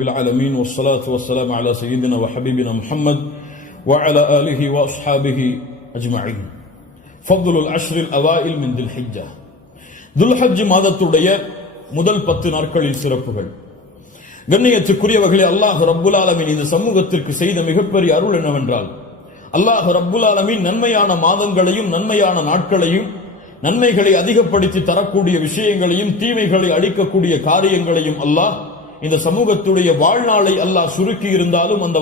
رب العالمين والصلاة والسلام على سيدنا وحبيبنا محمد وعلى آله وأصحابه أجمعين. فضل العشر الأوائل من ذي الحجة. ذو الحج மாதத்துடைய முதல் 10 நாட்களின் சிறப்புகள். கண்ணியத்துக்குரியவர்களே, அல்லாஹ் ரப்புல் ஆலமீன் இந்த சமூகத்திற்கு செய்த மிகப்பெரிய அருள் என்னவென்றால், அல்லாஹ் ரப்புல் ஆலமீன் நன்மையான மாதங்களையும் நன்மையான நாட்களையும் நன்மைகளை அதிகப்படுத்தி தரக்கூடிய விஷயங்களையும் தீமைகளை அழிக்கக்கூடிய காரியங்களையும் அல்லாஹ் இந்த சமூகத்துடைய வாழ்நாளை அல்லாஹ் சுருக்கி இருந்தாலும் அந்த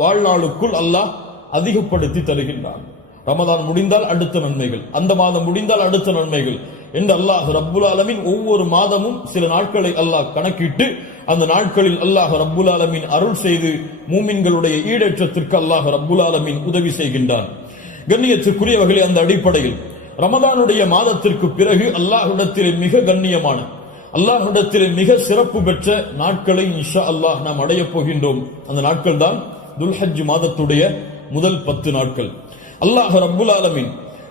வாழ்நாளுக்குள் அல்லாஹ் அதிகப்படுத்தி தருகின்றான். ரமதான் முடிந்தால் அடுத்த நன்மைகள், அந்த மாதம் முடிந்தால் அடுத்த நன்மைகள் என்று அல்லாஹ் ரப்புல் ஆலமீன் ஒவ்வொரு மாதமும் சில நாட்களை அல்லாஹ் கணக்கிட்டு அந்த நாட்களில் அல்லாஹ் ரப்புல் ஆலமீன் அருள் செய்து மூமின்களுடைய ஈடேற்றத்திற்கு அல்லாஹ் ரப்புல் ஆலமீன் உதவி செய்கின்றான். கண்ணியத்துக்குரியவர்களே, அந்த அடிப்படையில் ரமதானுடைய மாதத்திற்கு பிறகு அல்லாஹ்விடத்திலே மிக கண்ணியமான, அல்லாஹ்விடத்திலே மிக சிறப்பு பெற்ற நாட்களை இன்ஷா அல்லாஹ் நாம் அடையப் போகின்றோம். அந்த நாட்கள் தான் துல்ஹஜ் மாதத்துடைய முதல் 10 நாட்கள். அல்லாஹ் ரப்புல் ஆலமீன்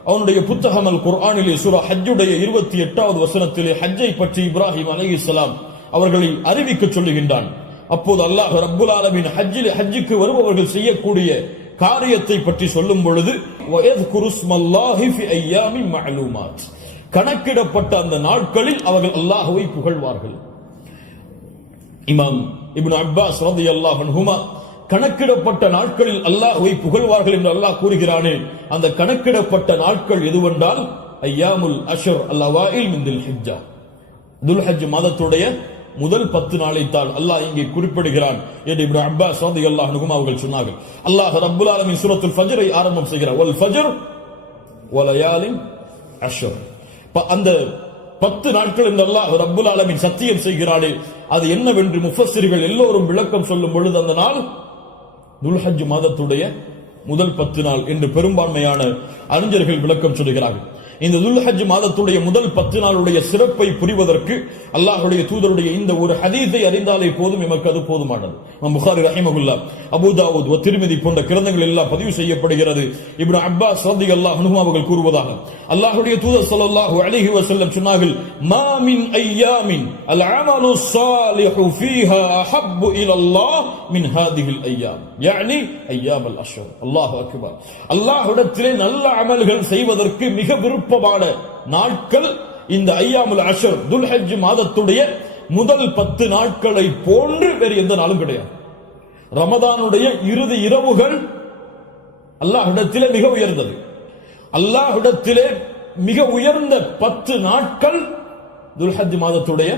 அவனுடைய புத்தகம் அல் குர்ஆனிலே சூரா ஹஜ்ஜுடைய 28வது வசனத்திலே ஹஜ்ஜை பற்றி இப்ராஹிம் அலைஹிஸ்ஸலாம் அவர்களை அறிவிக்க சொல்லுகின்றான். அப்போது அல்லாஹ் ரப்புல் ஆலமீன் ஹஜ்ஜுக்கு வருபவர்கள் செய்யக்கூடிய காரியத்தை பற்றி சொல்லும் பொழுது கணக்கிடப்பட்ட அந்த நாட்களில் அவர்கள் அல்லாஹ்வை புகழ்வார்கள். இமாம் இப்னு அப்பாஸ் ரலியல்லாஹு அன்ஹுமா கணக்கிடப்பட்ட நாட்களில் அல்லாஹ்வை புகழ்வார்கள் என்று அல்லாஹ் கூறுகிறானே, அந்த கணக்கிடப்பட்ட நாட்கள் எதுவென்றால் ஐயாமுல் அஷ்ர் அல்-அவாயில் மின் தில் ஹிஜ்ஜா, துல்ஹஜ் மாதத்துடைய முதல் 10 நாளைத்தான் அல்லாஹ் இங்கே குறிப்பிடுகிறான் என்று இப்னு அப்பாஸ் ரலியல்லாஹு அன்ஹுமா அவர்கள் சொன்னார்கள். அல்லாஹ் ரப்புல் ஆலமீன் சூரத்துல் ஃபஜ்ரை ஆரம்பம் செய்கிறார். வல் ஃபஜ்ர் வலயாலின் அஷ்ர். அந்த 10 நாட்கள் என்று அல்லாஹ் ரப்புல் ஆலமீன் சத்தியம் செய்கிறானே, அது என்னவென்று முஃபஸ்ஸிர்கள் எல்லோரும் விளக்கம் சொல்லும் பொழுது அந்த நாள் துல்ஹஜ் மாதத்துடைய முதல் 10 நாள் என்று பெரும்பான்மையான அறிஞர்கள் விளக்கம் சொல்கிறார்கள். இந்த துல்ஹஜ் மாதத்துடைய முதல் 10 நாளுடைய சிறப்பை புரிவதற்கு அல்லாஹ்வுடைய தூதருடைய இந்த ஒரு ஹதீஸை அறிந்தாலே போதும், எமக்கு அது போதுமானது. புகாரி ரஹிமஹுல்லாஹ், அபூ தாவூத், திர்மிதி போன்ற கிரந்தங்கள் எல்லாம் பதிவு செய்யப்படுகிறது. இப்னு அப்பாஸ் ரலியல்லாஹு அன்ஹு அவர்கள் கூறுவதாக, அல்லாஹ்வுடைய தூதர் ஸல்லல்லாஹு அலைஹி வஸல்லம் சொன்னார்கள், மா மின் அய்யாமின் அல் அமலு ஸாலிஹு ஃபீஹா அஹப்பு இலல்லாஹ் மின் ஹாதிஹில் அய்யாம், யானி அய்யாமுல் அஷ்ர். அல்லாஹு அக்பர். அல்லாஹ்விடத்திலே நல்ல அமல்கள் செய்வதற்கு மிக விருப்பமான நாட்கள் இந்த ஐயாமுல் அஷ்ர், துல்ஹஜ் மாதத்துடைய முதல் 10 நாட்களை போன்று வேறு எந்த நாளும் கிடையாது. ரமதானுடைய இறுதி இரவுகள் அல்லாஹ்விடத்திலே மிக உயர்ந்தது. அல்லாஹ்விடத்திலே மிக உயர்ந்த 10 நாட்கள் துல்ஹஜ் மாதத்துடைய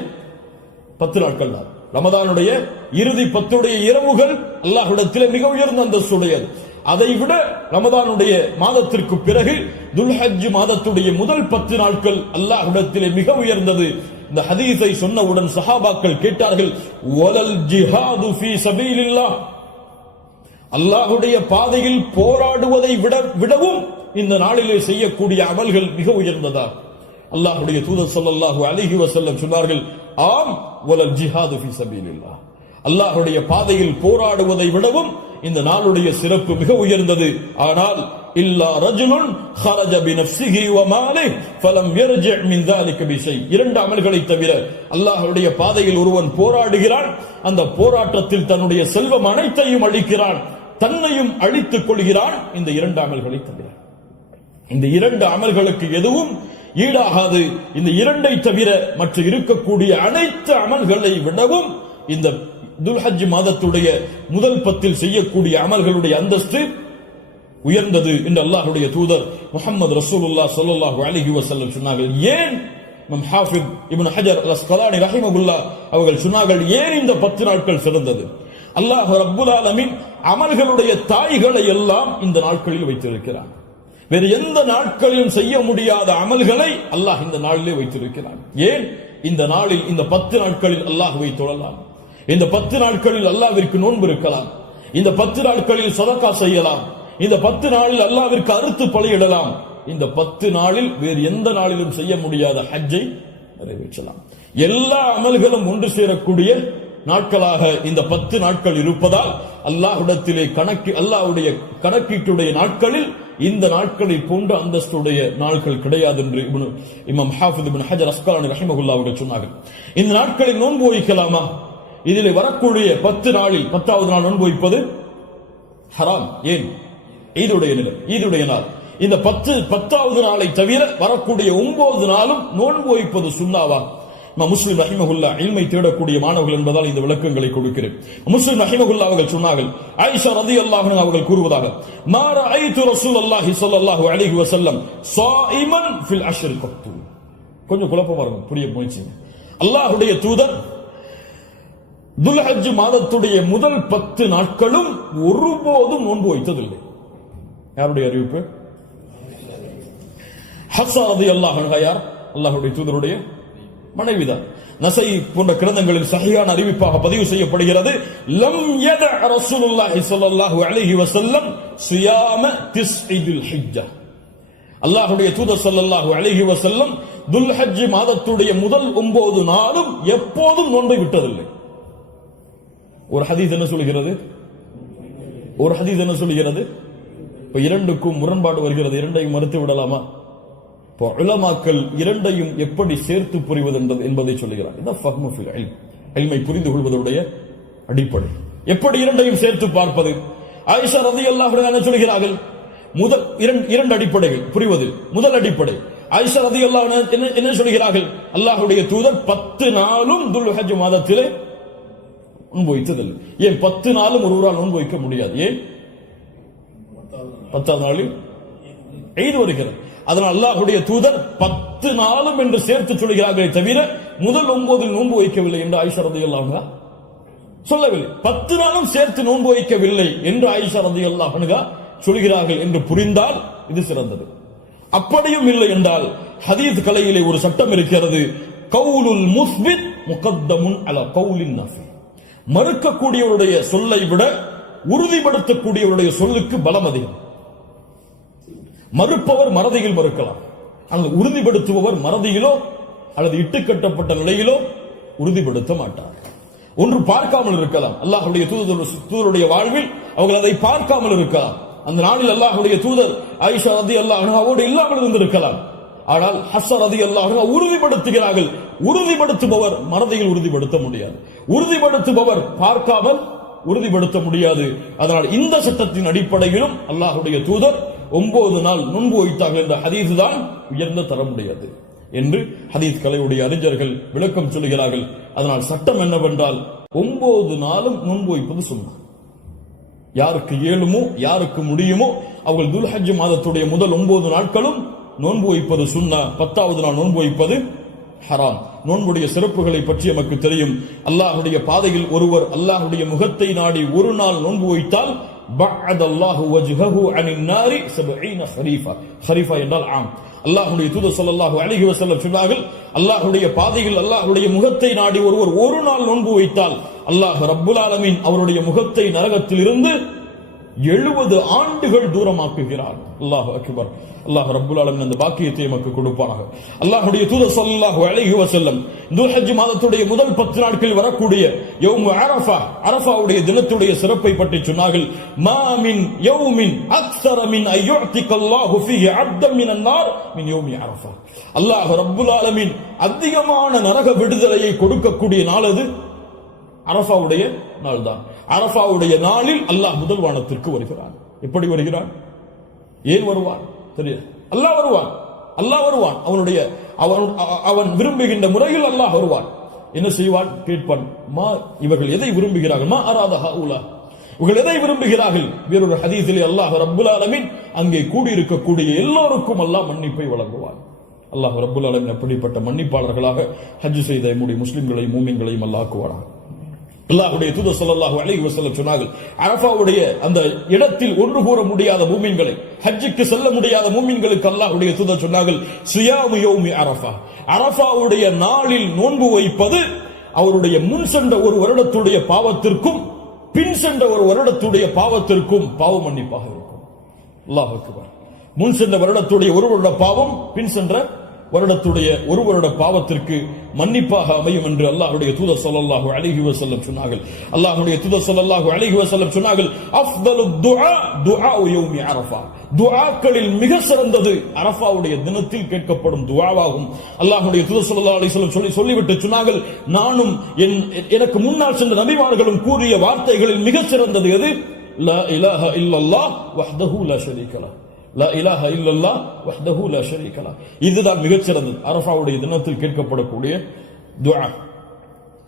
10 நாட்கள் தான். ரமதானுடைய இறுதி 10 இரவுகள் அல்லாஹ்விடத்திலே மிக உயர்ந்த அந்தஸ்துடையது. அதைவிட ரமதானுடைய மாதத்திற்கு பிறகு துல்ஹஜ் மாதத்துடைய முதல் 10 நாட்கள் அல்லாஹ்விடத்திலே மிக உயர்ந்தது. இந்த ஹதீஸை சொன்னவுடன் சஹாபாக்கள் கேட்டார்கள், வலல் ஜிஹாது ஃபீ சபீலில்லாஹ், அல்லாஹ்வுடைய பாதையில் போராடுவதை விடவும் இந்த நாளிலே செய்யக்கூடிய அமல்கள் மிக உயர்ந்ததா? அல்லாஹ்வுடைய தூதர் ஸல்லல்லாஹு அலைஹி வஸல்லம் சொன்னார்கள், ஆம், வலல் ஜிஹாது ஃபீ சபீலில்லாஹ், அல்லாஹ்வுடைய பாதையில் போராடுவதை விடவும் இந்த நாளுடைய சிறப்பு மிக உயர்ந்தது. ஆனால் இல்லா ரஜுலுன் خرج بنفسه وماله فلم يرجع من ذلك بشيء, 2 அமல்களை தவிர அல்லாஹ்வுடைய பாதையில் ஒருவன் போராடுகிறான், அந்த போராட்டத்தில் தன்னுடைய செல்வம் அனைத்தையும் அழிக்கிறான், தன்னையும் அழித்துக் கொள்கிறான், இந்த 2 அமல்களை தவிர. இந்த 2 அமல்களுக்கு எதுவும் ஈடாகாது. இந்த 2ஐ தவிர மற்ற இருக்கக்கூடிய அனைத்து அமல்களை விடவும் இந்த துல்ஹஜ் மாதத்துடைய முதல் 10 செய்யக்கூடிய அமல்களுடைய அந்தஸ்து உயர்ந்தது என்று அல்லாஹ்வுடைய தூதர் முஹம்மது ரசூலுல்லாஹ் ஸல்லல்லாஹு அலைஹி வஸல்லம் சொன்னார்கள். ஏன் இமாம் ஹாஃபிஸ் இப்னு ஹஜர் அல் அஸ்கலானி ரஹிமஹுல்லாஹ் அவர்கள் சொன்னார்கள், ஏன் இந்த 10 நாட்கள் சிறந்தது? அல்லாஹ் ரப்புல் ஆலமீன் அமல்களுடைய தாய்களை எல்லாம் இந்த நாட்களில் வைத்திருக்கிறான். வேறு எந்த நாட்களிலும் செய்ய முடியாத அமல்களை அல்லாஹ் இந்த நாளிலே வைத்திருக்கிறான். ஏன்? இந்த நாளில், இந்த 10 நாட்களில் அல்லாஹ்வை தொழலாம், இந்த 10 நாட்களில் அல்லாஹ்விற்கு நோன்பு இருக்கலாம், இந்த 10 நாட்களில் சதகா செய்யலாம், இந்த 10 நாளில் அல்லாஹ்விற்கு அறுத்து பலியிடலாம், இந்த 10 நாளில் வேறு எந்த நாளிலும் செய்ய முடியாத ஹஜ்ஜை நிறைவேற்றலாம். எல்லா அமல்களும் ஒன்று சேரக்கூடிய நாட்களாக இந்த 10 நாட்கள் இருப்பதால் அல்லாஹ்விடத்திலே அல்லாஹ்வுடைய கணக்கீட்டுடைய நாட்களில் இந்த நாட்களை போன்ற அந்தஸ்துடைய நாட்கள் கிடையாது என்று இமாம் ஹாஃபிஸ் இப்னு ஹஜர் அஸ்கலானி ரஹிமஹுல்லாஹ் அவர்கள் சொன்னார்கள். இந்த நாட்களில் நோன்பு வைக்கலாமா? இதில் வரக்கூடிய 10 நாளில் 10வது நாள் நோன்பு வைப்பது ஹராம். ஏன்? ஈதுடைய நாள். இந்த 10வது நாளை தவிர வரக்கூடிய 9 நாளும் நோன்பு வைப்பது சுன்னாவா? முஸ்லிம் ரஹிமஹுல்லா இல்மை தேடக்கூடிய மாணவர்கள் என்பதால் இந்த விளக்கங்களை கொடுக்கிறேன். முஸ்லிம் ரஹிமஹுல்லா அவர்கள் சொன்னார்கள், ஆயிஷா ரலியல்லாஹு அன்ஹா அவர்கள் கூறுவதாக, மா ரஅய்து ரசூலுல்லாஹி ஸல்லல்லாஹு அலைஹி வஸல்லம் ஸாயிமன் ஃபில் அஷ்ர் கத்து. கொஞ்சம் குழப்பமா இருக்கும், புரிய முயற்சி. அல்லாஹ்வுடைய தூதர் துல்ஹஜ் மாதத்துடைய முதல் 10 நாட்களும் ஒருபோதும் நோன்பு வைத்ததில்லை. யாருடைய அறிவிப்பு? ஹஃப்ஸா ரலியல்லாஹு அன்ஹா யார்? அல்லாஹ்வுடைய தூதருடைய மனைவிதான். நஸை போன்ற கிரந்தங்களில் சஹீஹான அறிவிப்பாக பதிவு செய்யப்படுகிறது, லம் யத ரசூலுல்லாஹி ஸல்லல்லாஹு அலைஹி வஸல்லம் சியாம திஸ்இல் ஹிஜ்ஜா. அல்லாஹ்வுடைய தூதர் ஸல்லல்லாஹு அலைஹி வஸல்லம் துல்ஹஜ் மாதத்துடைய முதல் 9 நாளும் எப்போதும் நோன்பை விட்டதில்லை. ஒரு ஹதீஸ் என்ன சொல்கிறது? இப்ப இரண்டுக்கும் முரண்பாடு வருகிறது. இரண்டையும் மறுத்து விடலாமா? இப்போ உலமாக்கள் இரண்டையும் எப்படி சேர்த்து புரிவது என்பதை சொல்லுகிறார். இதான் ஃபஹ்மு ஃபில் இல்ம், இல்மை புரிந்து கொள்வதுடைய அடிப்படை. எப்படி இரண்டையும் சேர்த்து பார்ப்பது? ஆயிஷா ரலியல்லாஹு அன்ஹா என்ன சொல்கிறார்கள்? முதல் இரண்டு அடிப்படைகள் புரிவது. முதல் அடிப்படை, ஆயிஷா ரலியல்லாஹு அன்ஹா என்ன சொல்கிறார்கள்? அல்லாஹ்வுடைய தூதர் 10 நாளும் துல்ஹஜ் மாதத்திலே நோன்பு வைத்ததில்லை. ஏன் 10 நாளும் ஒருவரால் நோன்பு வைக்க முடியாது? ஏன்? 10வது நாளில் ஈத் வருகிறது. அதனால் அல்லாஹ்வுடைய தூதர் 10 நாளும் என்று சேர்த்து சொல்கிறார்களே தவிர முதல் 9 நோன்பு வைக்கவில்லை என்று ஆயிஷா ரலியல்லாஹு அன்ஹா சொல்லவில்லை. 10 நாளும் சேர்த்து நோன்பு வைக்கவில்லை என்று ஆயிஷா ரலியல்லாஹு அன்ஹா சொல்கிறார்கள் என்று புரிந்தால் இது சிறந்தது. அப்படியும் இல்லை என்றால் ஹதீஸ் கலையிலே ஒரு சட்டம் இருக்கிறது, கவுலுல் முஸ்பித் முகத்தமுன் அலா கவுலின் நஃபி. மறுக்கக்கூடியவருடைய சொல்லை விட உறுதிப்படுத்தக்கூடியவருடைய சொல்லுக்கு பலம் அதிகம். மறுப்பவர் மறதியில் மறுக்கலாம், அல்லது உறுதிப்படுத்துபவர் மறதியிலோ அல்லது இட்டுக்கட்டப்பட்ட நிலையிலோ உறுதிப்படுத்த மாட்டார். ஒன்று பார்க்காமல் இருக்கலாம். அல்லாஹ்வுடைய தூதருடைய வாழ்வில் அவர்கள் அதை பார்க்காமல் இருக்கலாம். அந்த நாளில் அல்லாஹ்வுடைய தூதர் ஆயிஷா ரலியல்லாஹு அன்ஹாவோடு இல்லாமல் இருந்திருக்கலாம். ஆனால் ஹஃப்ஸா ரலியல்லாஹு அன்ஹா உறுதிப்படுத்துகிறார்கள். உறுதிப்படுத்துபவர் மறதியில் உறுதிப்படுத்த முடியாது, உறுதிப்படுத்துபவர் பார்க்காமல் உறுதிப்படுத்த முடியாது. அதனால் இந்த சட்டத்தின் அடிப்படையிலும் அல்லாஹ்வுடைய தூதர் 9 நாள் நோன்பு வைத்தார்கள் என்ற ஹதீஸ் தான் உயர்ந்த தரமுடையது என்று ஹதீஸ் கலையுடைய அறிஞர்கள் விளக்கம் சொல்கிறார்கள். அதனால் சட்டம் என்னவென்றால் 9 நாளும் நோன்பு வைப்பது சுன்னா. யாருக்கு இயலுமோ யாருக்கு முடியுமோ அவர்கள் துல்ஹஜ் மாதத்துடைய முதல் 9 நாட்களும் நோன்பு வைப்பது சுன்னா. 10வது நாள் நோன்பு வைப்பது ஹராம். நோன்புடைய சிறப்புகளை பற்றி நமக்கு தெரியும். அல்லாஹ்வுடைய பாதையில் ஒருவர் அல்லாஹ்வுடைய முகத்தை நாடி ஒரு நாள் நோன்பு வைத்தால் பஅதல்லாஹு வஜ்ஹஹு அனின் நாரி 70 ஹரீஃபா. ஹரீஃபா என்றால் ஆம். அல்லாஹ்வுடைய தூதர் ஸல்லல்லாஹு அலைஹி வஸல்லம் சொன்னார்கள், அல்லாஹ்வுடைய பாதையில் அல்லாஹ்வுடைய முகத்தை நாடி ஒருவர் ஒரு நாள் நோன்பு வைத்தால் அல்லாஹ் ரப்புல் ஆலமீன் அவருடைய முகத்தை நரகத்தில் இருந்து 70 ஆண்டுகள் தூரமாக்குகிறார். அல்லாஹு அக்பர். அல்லாஹ் ரப்புல் ஆலமீன் அந்த பாக்கியத்தை நமக்கு கொடுப்பானாக. அல்லாஹ்வுடைய தூதர் ஸல்லல்லாஹு அலைஹி வஸல்லம் துல்ஹஜ் மாதத்துடைய முதல் 10 நாட்களில் வரக்கூடிய யௌம் அரஃபா, அரஃபாவுடைய தினத்துடைய சிறப்பை பற்றி சொன்னார்கள். மா மின் யௌமின் அக்ஸர மின் அய்யுஅதிகல்லாஹு ஃபீஹி அப்தன் மினன் நார் மின் யௌமி அரஃபா. அல்லாஹ் ரப்புல் ஆலமீன் அதிகமான நரக விடுதலையை கொடுக்கக்கூடிய நாள் அது அரஃபாவுடைய நாள் தான். அரஃபாவுடைய நாளில் அல்லாஹ் முதல் வானத்திற்கு வருகிறான். எப்படி வருகிறான்? ஏன் வருவான் தெரியாது. அல்லாஹ் வருவான், அல்லாஹ் வருவான். அவன் விரும்புகின்ற முறையில் அல்லாஹ் வருவான். என்ன செய்வான்? கேட்பான், மா இவர்கள் எதை விரும்புகிறார்கள்? மா அராத ஹவுலா, இவர்கள் எதை விரும்புகிறார்கள்? வேறொரு ஹதீஸிலே அல்லாஹ் ரப்புல் ஆலமீன் அங்கே கூடியிருக்கக்கூடிய எல்லோருக்கும் அல்லாஹ் மன்னிப்பை வழங்குவான். அல்லாஹ் ரப்புல் ஆலமீன் அப்படிப்பட்ட மன்னிப்பாளர்களாக ஹஜ் செய்த நம்முடைய முஸ்லிம்களையும் மூமின்களையும் அல்லாஹ் ஆக்குவானாக. அல்லாஹ்வுடைய தூதர் ஸல்லல்லாஹு அலைஹி வஸல்லம் சொன்னார்கள், அரஃபாவுடைய அந்த இடத்தில் ஒன்று கூற முடியாத மூமின்களை, ஹஜ்ஜுக்கு செல்ல முடியாத மூமின்களுக்கு அல்லாஹ்வுடைய தூதர் சொன்னார்கள், சியாமு யௌமி அரஃபா, அரஃபாவுடைய நாளில் நோன்பு வைப்பது அவருடைய முன் சென்ற ஒரு வருடத்துடைய பாவத்திற்கும் பின் சென்ற ஒரு வருடத்துடைய பாவத்திற்கும் பாவ மன்னிப்பாக இருக்கும். அல்லாஹ் அக்பர். முன் சென்ற வருடத்துடைய ஒரு வருட பாவம், பின் சென்ற வருடத்துடைய ஒரு வருட பாவத்திற்கு மன்னிப்பாக அமையும் என்று அல்லாஹ்வுடைய தூதர் ஸல்லல்லாஹு அலைஹி வஸல்லம் சொன்னார்கள். அல்லாஹ்வுடைய தூதர் ஸல்லல்லாஹு அலைஹி வஸல்லம் சொன்னார்கள், அஃதலுத் துஆ துஆஉ யௌமி அரஃபா. துஆக்களில் மிக சிறந்தது அரஃபாவுடைய தினத்தில் கேட்கப்படும் துஆவாகும். அல்லாஹ்வுடைய தூதர் ஸல்லல்லாஹு அலைஹி வஸல்லம் சொல்லிவிட்டு சொன்னார்கள், நானும் எனக்கு முன்னால் சென்ற நபிமார்களும் கூறிய வார்த்தைகளில் மிக சிறந்தது எது? லா இலாஹ இல்லல்லாஹ் வஹ்தஹு லா ஷரீக லஹ். லா இலாஹ இல்லல்லாஹ் வஹ்தஹு லா ஷரீக லஹ். இதுதான் மிகச் சிறந்தது அரஃபாவுடைய தினத்தில் கேட்கப்படக்கூடிய துஆ.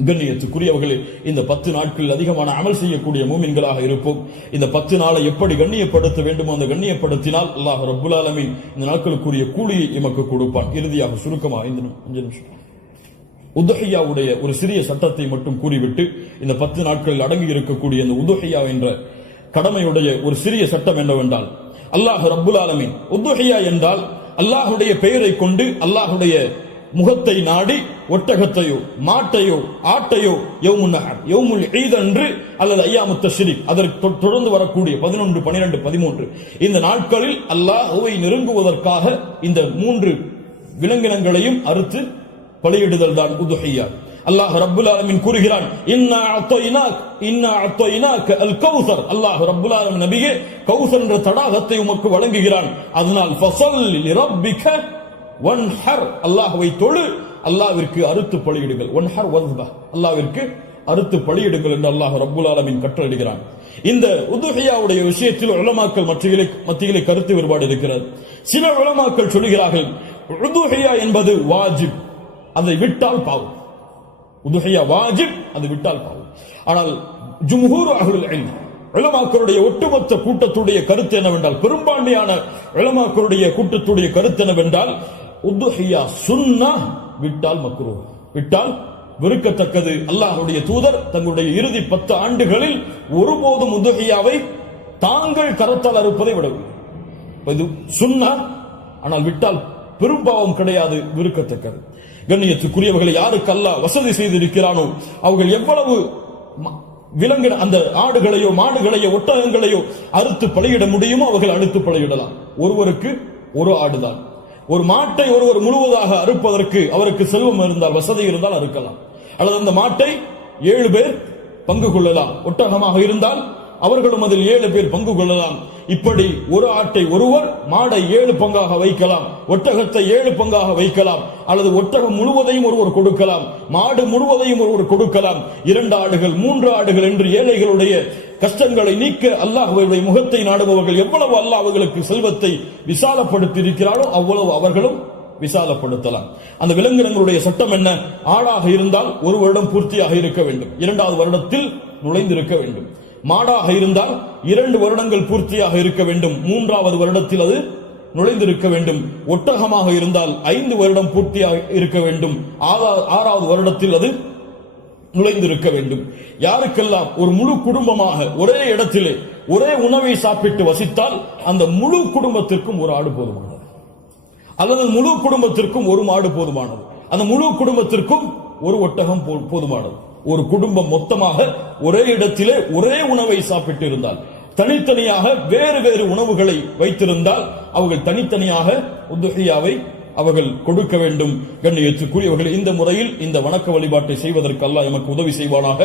கண்ணியத்துக்குரியவர்களே, இந்த 10 நாட்களில் அதிகமான அமல் செய்யக்கூடிய மூமின்களாக இருப்போம். இந்த 10 நாளை எப்படி கண்ணியப்படுத்த வேண்டுமோ அந்த கண்ணியப்படுத்தினால் அல்லாஹ் ரப்புல் ஆலமீன் இந்த நாட்களுக்குரிய கூலியை எமக்கு கொடுப்பான். இறுதியாக சுருக்கமாக 5 நிமிஷம் உதுஹியாவுடைய ஒரு சிறிய சட்டத்தை மட்டும் கூறிவிட்டு இந்த 10 நாட்களில் அடங்கி இருக்கக்கூடிய இந்த உதுஹியா என்ற கடமையுடைய ஒரு சிறிய சட்டம் என்னவென்றால், அல்லாஹ் ரப்புல் ஆலமீன் உதுஹியா என்றால் அல்லாஹ்வுடைய பெயரை கொண்டு அல்லாஹ்வுடைய முகத்தை நாடி ஒட்டகத்தையோ மாட்டையோ ஆட்டையோ யௌமுன் நஹர் யௌமுல் ஈத் அன்று அல்லது அய்யாமுத் தஷ்ரீக் அதற்கு தொடர்ந்து வரக்கூடிய 11, 12, 13 இந்த நாட்களில் அல்லாஹ்வை நெருங்குவதற்காக இந்த 3 விலங்கினங்களையும் அறுத்து பலியிடுதல் தான் உதுஹியா. அல்லாஹ் ரப்புல் ஆலமீன் கூறுகிறான், இன்னா அத்தைனாக அல் கௌசர். அல்லாஹ் ரப்புல் ஆலமீன் நபியே கௌசர் என்ற தடாகத்தை உமக்கு வழங்குகிறான். அதனால் ஃபஸல்லி லிரப்பிக வன்ஹர், அல்லாஹ்வை தொழு, அல்லாஹ்விற்கு அறுத்து பலியிடுங்கள். வன்ஹர் வஸ்பா, அல்லாஹ்விற்கு அறுத்து பலியிடுங்கள் என்று அல்லாஹ் ரப்புல் ஆலமீன் கட்டளையிடுகிறான். இந்த உதுஹியாவுடைய விஷயத்தில் உலமாக்கள் மத்தியிலே கருத்து வேறுபாடு இருக்கிறது. சில உலமாக்கள் சொல்கிறார்கள், உதுஹியா என்பது வாஜிப், அதை விட்டால் பாவம். உதுஹியா வாஜிப், அது விட்டால் பாவம். ஆனால் ஜும்ஹூர் அஹ்லுல் இல்ம் உலமாக்களுடைய ஒட்டுமொத்த கூட்டத்துடைய கருத்து என்னவென்றால், பெரும்பான்மையான உலமாக்களுடைய கூட்டத்துடைய கருத்து என்னவென்றால், உதுஹியா சுன்னா, விட்டால் மக்ரூஹ், விட்டால் வெறுக்கத்தக்கது. அல்லாஹ்வுடைய தூதர் தங்களுடைய இறுதி 10 ஆண்டுகளில் ஒருபோதும் உதுஹியாவை தாங்கள் கரத்தால் அறுப்பதை விடவில்லை. இது சுன்னா, ஆனால் விட்டால் பெரும்பாவம் கிடையாது, வெறுக்கத்தக்கது. கண்ணியத்துக்குரியவர்களை யாருக்கு அல்லாஹ் வசதி செய்திருக்கிறானோ அவர்கள் எவ்வளவு விலங்கின அந்த ஆடுகளையோ மாடுகளையோ ஒட்டகங்களையோ அறுத்து பலியிட முடியுமோ அவர்கள் அறுத்து பலியிடலாம். ஒருவருக்கு ஒரு ஆடுதான். ஒரு மாட்டை ஒருவர் முழுவதாக அறுப்பதற்கு அவருக்கு செல்வம் இருந்தால், வசதி இருந்தால் அறுக்கலாம். அல்லது அந்த மாட்டை 7 பேர் பங்கு கொள்ளலாம். ஒட்டகமாக இருந்தால் அவர்களும் அதில் 7 பேர் பங்கு கொள்ளலாம். இப்படி ஒரு ஆட்டை ஒருவர், மாடை 7 பங்காக வைக்கலாம், ஒட்டகத்தை 7 பங்காக வைக்கலாம். அல்லது ஒட்டகம் முழுவதையும் ஒருவர் கொடுக்கலாம், மாடு முழுவதையும் ஒருவர் கொடுக்கலாம். 2 ஆடுகள் 3 ஆடுகள் என்று ஏழைகளுடைய கஷ்டங்களை நீக்க அல்லாஹ்வுடைய முகத்தை நாடுபவர்கள் எவ்வளவு அல்லாஹ் அவர்களுக்கு செல்வத்தை விசாலப்படுத்தி இருக்கிறாரோ அவ்வளவு அவர்களும் விசாலப்படுத்தலாம். அந்த விலங்கினங்களுடைய சட்டம் என்ன? ஆடாக இருந்தால் 1 வருடம் பூர்த்தியாக இருக்க வேண்டும், 2வது வருடத்தில் நுழைந்திருக்க வேண்டும். மாடாக இருந்தால் 2 வருடங்கள் பூர்த்தியாக இருக்க வேண்டும், 3வது வருடத்தில் அது நுழைந்திருக்க வேண்டும். ஒட்டகமாக இருந்தால் 5 வருடம் பூர்த்தியாக இருக்க வேண்டும், 6வது வருடத்தில் அது நுழைந்திருக்க வேண்டும். யாருக்கெல்லாம் ஒரு முழு குடும்பமாக ஒரே இடத்திலே ஒரே உணவை சாப்பிட்டு வசித்தால் அந்த முழு குடும்பத்திற்கும் ஒரு ஆடு போதுமானது, அல்லது முழு குடும்பத்திற்கும் ஒரு மாடு போதுமானது, அந்த முழு குடும்பத்திற்கும் ஒரு ஒட்டகம் போதுமானது. ஒரு குடும்பம் மொத்தமாக ஒரே இடத்திலே ஒரே உணவை சாப்பிட்டு இருந்தால், தனித்தனியாக வேறு வேறு உணவுகளை வைத்திருந்தால் அவர்கள் தனித்தனியாக உதுஹியாவை அவர்கள் கொடுக்க வேண்டும். கண்ணியத்துக்குரியவர்கள், இந்த முறையில் இந்த வணக்க வழிபாட்டை செய்வதற்கு அல்லாஹ் எமக்கு உதவி செய்வானாக.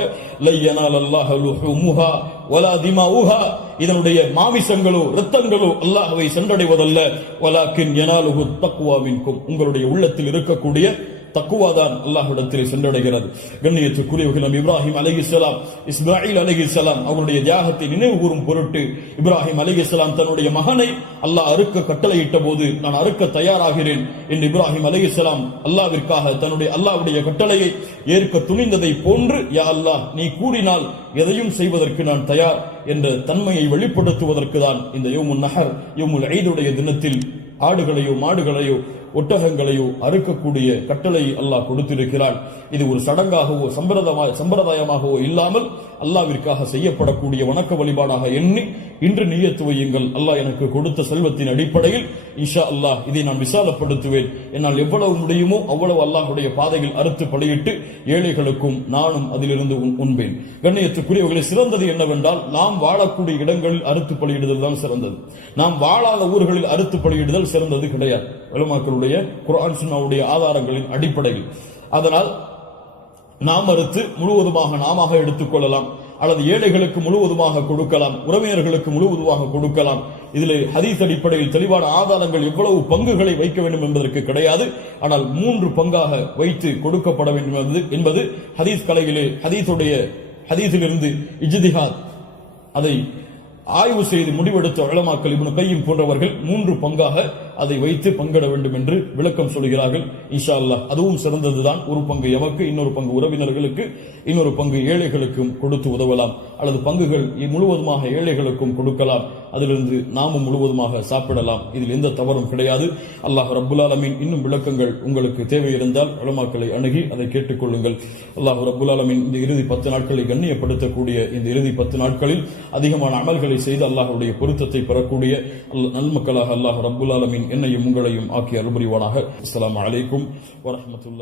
லை யனாலல்லாஹு லுஹூமுஹா வலா திமாஉஹா, இதனுடைய மாமிசங்களோ இரத்தங்களோ அல்லாஹ்வை சென்றடைவதல்ல. வலாக்கின் யனாலுஹு தக்வா மின்கும், உங்களுடைய உள்ளத்தில் இருக்கக்கூடிய தக்குவாதான் அல்லாஹ்விடத்தில் சென்றடைகிறது. கண்ணியத்துக்குரியவர்கள், நபி இப்ராஹிம் அலைஹிஸ்ஸலாம், இஸ்மாயில் அலைஹிஸ்ஸலாம் அவருடைய தியாகத்தை நினைவு கூறும் பொருட்டு இப்ராஹிம் அலைஹிஸ்ஸலாம் தன்னுடைய மகனை அல்லாஹ் அறுக்க கட்டளையிட்ட போது, நான் அறுக்க தயாராகிறேன் என்று இப்ராஹிம் அலைஹிஸ்ஸலாம் அல்லாஹ்விற்காக தன்னுடைய அல்லாஹ்வுடைய கட்டளையை ஏற்க துணிந்ததை போன்று, யா அல்லாஹ் நீ கூறினால் எதையும் செய்வதற்கு நான் தயார் என்ற தன்மையை வெளிப்படுத்துவதற்கு தான் இந்த யௌமுன் நஹர் யௌமுல் ஈதுடைய தினத்தில் ஆடுகளையோ மாடுகளையோ ஒட்டகங்களையோ அறுக்கக்கூடிய கட்டளை அல்லாஹ் கொடுத்திருக்கிறான். இது ஒரு சடங்காகவோ சம்பிரதாயமாகவோ இல்லாமல் அல்லாஹ்விற்காக செய்யப்படக்கூடிய வணக்க வழிபாடாக எண்ணி இன்று நியத்து வையுங்கள். அல்லாஹ் எனக்கு கொடுத்த செல்வத்தின் அடிப்படையில் இன்ஷா அல்லாஹ் இதை நான் விசாலப்படுத்துவேன். என்னால் எவ்வளவு முடியுமோ அவ்வளவு அல்லாஹ்வுடைய பாதையில் அறுத்து பலியிட்டு ஏழைகளுக்கும் நானும் அதிலிருந்து உண்பேன். கண்ணியத்துக்குரியவர்களை, சிறந்தது என்னவென்றால் நாம் வாழக்கூடிய இடங்களில் அறுத்து பலியிடுதல் தான் சிறந்தது. நாம் வாழாத ஊர்களில் அறுத்து பலியிடுதல் சிறந்தது கிடையாது, உலமாக்களுடைய குர்ஆன் சுன்னாவுடைய ஆதாரங்களின் அடிப்படையில். அதனால் நாம் அறுத்து முழுவதுமாக நாம எடுத்துக்கொள்ளலாம், அல்லது ஏழைகளுக்கு முழுவதுமாக கொடுக்கலாம், உறவினர்களுக்கு முழுவதுமாக கொடுக்கலாம். இதில் ஹதீஸ் அடிப்படையில் தெளிவான ஆதாரங்கள் எவ்வளவு பங்குகளை வைக்க வேண்டும் என்பதற்கு கிடையாது. ஆனால் 3 பங்காக வைத்து கொடுக்கப்பட வேண்டும் என்பது ஹதீஸ் கலையிலே ஹதீஸிலிருந்து இஜ்திஹாத் அதை ஆய்வு செய்து முடிவெடுத்த உலமாக்கள் இப்னு கையிம் போன்றவர்கள் 3 பங்காக அதை வைத்து பங்கிட வேண்டும் என்று விளக்கம் சொல்கிறார்கள். இன்ஷா அல்லாஹ் அதுவும் சிறந்ததுதான். ஒரு பங்கு எமக்கு, இன்னொரு பங்கு உறவினர்களுக்கு, இன்னொரு பங்கு ஏழைகளுக்கும் கொடுத்து உதவலாம், அல்லது பங்குகள் முழுவதுமாக ஏழைகளுக்கும் கொடுக்கலாம், அதிலிருந்து நாமும் முழுவதுமாக சாப்பிடலாம். இதில் எந்த தவறும் கிடையாது. அல்லாஹ் ரப்புல் ஆலமீன் இன்னும் விளக்கங்கள் உங்களுக்கு தேவை இருந்தால் உலமாக்களை அணுகி அதை கேட்டுக்கொள்ளுங்கள். அல்லாஹ் ரப்புல் ஆலமீன் இந்த இறுதி 10 நாட்களை கண்ணியப்படுத்தக்கூடிய இந்த இறுதி 10 நாட்களில் அதிகமான அமல்களை செய்து அல்லாஹ்வுடைய பொருத்தத்தை பெறக்கூடிய நல்மக்களாக அல்லாஹ் ரப்புல் ஆலமீன் என்னையும் உங்களையும் ஆக்கி அருள் புரிவானாக. அஸ்ஸலாமு அலைக்கும் வரஹ்மத்துல்லாஹி